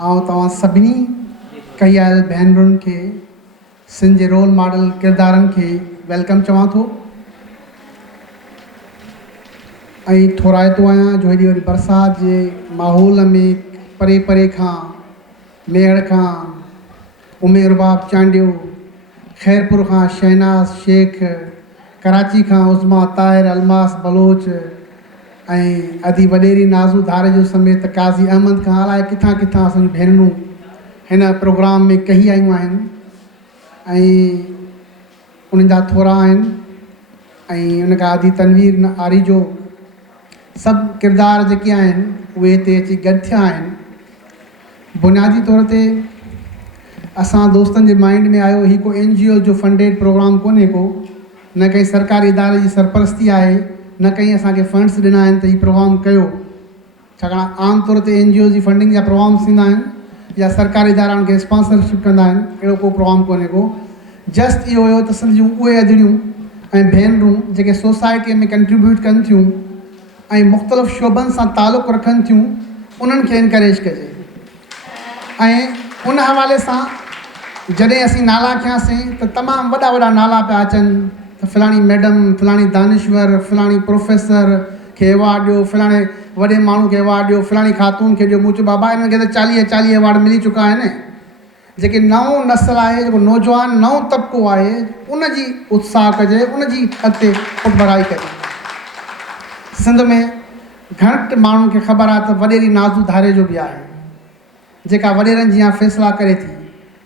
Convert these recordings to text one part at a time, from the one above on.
आउं तव्हां सभिनी कहियल भेनरुनि खे सिंध जे रोल मॉडल किरदारनि खे वेलकम चवां थो ऐं थोराईंदो आहियां जो हेॾी वॾी बरसाति जे माहौल में परे परे खां मेड़ खां उमेर बाब चांडियो, ख़ैरपुर खां शहनाज़ शेख, कराची खां उज़मा ताहिर अलमास बलोच ऐं अदी वॾेरी नाज़ू धारे जो समेत काज़ी अहमद खां अलाए किथां किथां असांजूं भेनरूं हिन प्रोग्राम में कही आयूं आहिनि ऐं उन्हनि जा थोरा आहिनि ऐं उन खां अदी तनवीर आरी जो सभु किरदार जेके आहिनि उहे हिते अची गॾु थिया आहिनि। बुनियादी तौर ते असां दोस्तनि जे माइंड में आयो ही को NGO जो फंडेड प्रोग्राम कोन्हे को, न कंहिं सरकारी इदारे जी सरपरस्ती आहे, न कंहिं असांखे फंड्स ॾिना आहिनि त हीउ प्रोग्राम कयो। छाकाणि आम तौर ते NGO जी फंडिंग जा प्रोग्राम्स थींदा आहिनि या सरकारी इदारा उनखे स्पॉन्सरशिप कंदा आहिनि, अहिड़ो को प्रोग्राम कोन्हे को। जस्ट इहो हुयो त असांजूं उहे अजड़ियूं ऐं भेनरूं जेके सोसाइटीअ में कंट्रीब्यूट कनि थियूं ऐं मुख़्तलिफ़ शोबनि सां तालुक़ु रखनि थियूं, उन्हनि खे इनकरेज कजे। ऐं उन हवाले सां जॾहिं असीं नाला खयासीं त तमामु वॾा वॾा नाला पिया अचनि त फलाणी मैडम, फलाणी दानिश्वर, फलाणी प्रोफेसर खे अवॉर्ड ॾियो, फलाणे वॾे माण्हू खे अवॉर्ड ॾियो, फलाणी ख़ातून खे ॾियो। मूं चयो बाबा हिननि खे त 40 अवॉर्ड मिली चुका आहिनि। जेकी नओं नस्ल आहे, जेको नौजवान नओं तबिको आहे, उनजी उत्साह कजे, उनजी अॻिते पुठिभराई कजे। सिंध में घटि माण्हुनि खे ख़बर आहे त वॾेरी नाज़ू धारे जो बि आहे, जेका वॾेरनि जी फ़ैसिला करे थी,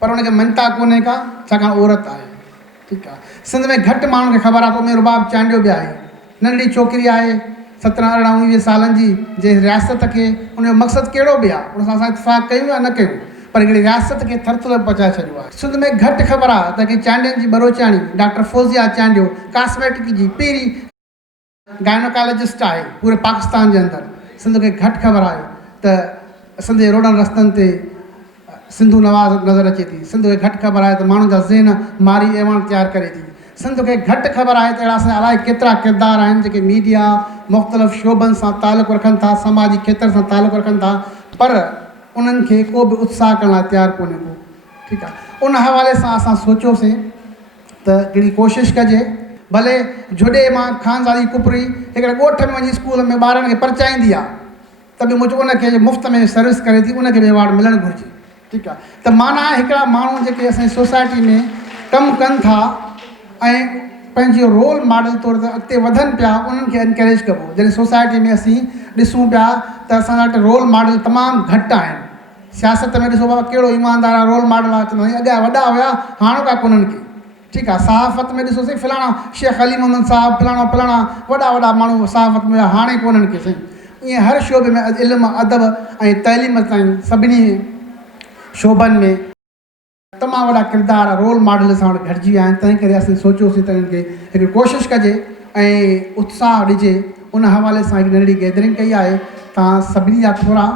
पर उनखे मञता कोन्हे का, छाकाणि औरत आहे। ठीकु आहे। सिंध में घटि माण्हुनि खे ख़बर आहे त उमेर बाब चांडियो बि आहे, नंढड़ी छोकिरी आहे 17, 18, 19 सालनि जी, जंहिं रियासत खे उनजो मक़सदु कहिड़ो बि आहे, उन सां असां इतफ़ाक़ कयूं या न कयूं, पर हिकिड़ी रियासत खे थरथर पचाए छॾियो आहे। सिंध में घटि ख़बर आहे त की चांडियनि जी बरोचाणी डॉक्टर फौज़िया चांडियो कॉस्मेटिक जी पहिरीं गाइनोकोलॉजिस्ट आहे पूरे पाकिस्तान जे अंदरि। सिंध खे घटि ख़बर आहे त सिंध जे रोडनि रस्तनि ते सिंधू नवाज़ नज़र अचे थी। सिंध खे घटि ख़बर आहे त माण्हुनि जा ज़हन मारी एवण तयारु करे थी। सिंध खे घटि ख़बर आहे त अहिड़ा असां अलाए केतिरा किरदार आहिनि जेके मीडिया मुख़्तलिफ़ शोबनि सां तालुक़ु रखनि था, समाजी खेत्र सां तालुक़ु रखनि था, पर उन्हनि खे को बि उत्साह करण लाइ तयारु कोन्हे को। ठीकु आहे। उन हवाले सां असां सोचियोसीं त हिकिड़ी कोशिशि कजे, भले जुॾे मां ख़ानज़ादी कुपरी हिकिड़े ॻोठ में वञी स्कूल में ॿारनि खे परचाईंदी आहे त बि मुंहिंजो उनखे मुफ़्त में सर्विस करे थी, उनखे बि अवॉर्ड मिलणु घुरिजे। ठीकु आहे। त माना हिकिड़ा माण्हू जेके असांजी सोसाइटी में कमु कनि था ऐं पंहिंजो रोल मॉडल तौर ते अॻिते वधनि पिया, उन्हनि खे एनकरेज कबो। जॾहिं सोसाइटी में असीं ॾिसूं पिया त असां वटि रोल मॉडल तमामु घटि आहिनि। सियासत में ॾिसो बाबा कहिड़ो ईमानदार आहे, रोल मॉडल आहे, चवंदा अॻियां वॾा हुया, हाणोका कोन्हनि के। ठीकु आहे। सहाफ़त में ॾिसोसीं फलाणा शेख अली मोहम्मद साहब, फलाणा वॾा वॾा माण्हू सहाफ़त में, हाणे कोन्हनि के साईं। ईअं हर शोबे में इल्मु अदब ऐं तइलीम ताईं सभिनी शोबनि में तमामु वॾा किरदार रोल मॉडल सां वटि घटिजी विया आहिनि। तंहिं करे असीं सोचियोसीं त हिननि खे हिकिड़ी कोशिशि कजे ऐं उत्साह ॾिजे। उन हवाले सां हिकु नंढड़ी गैदरिंग कई आहे। तव्हां सभिनी जा थोरा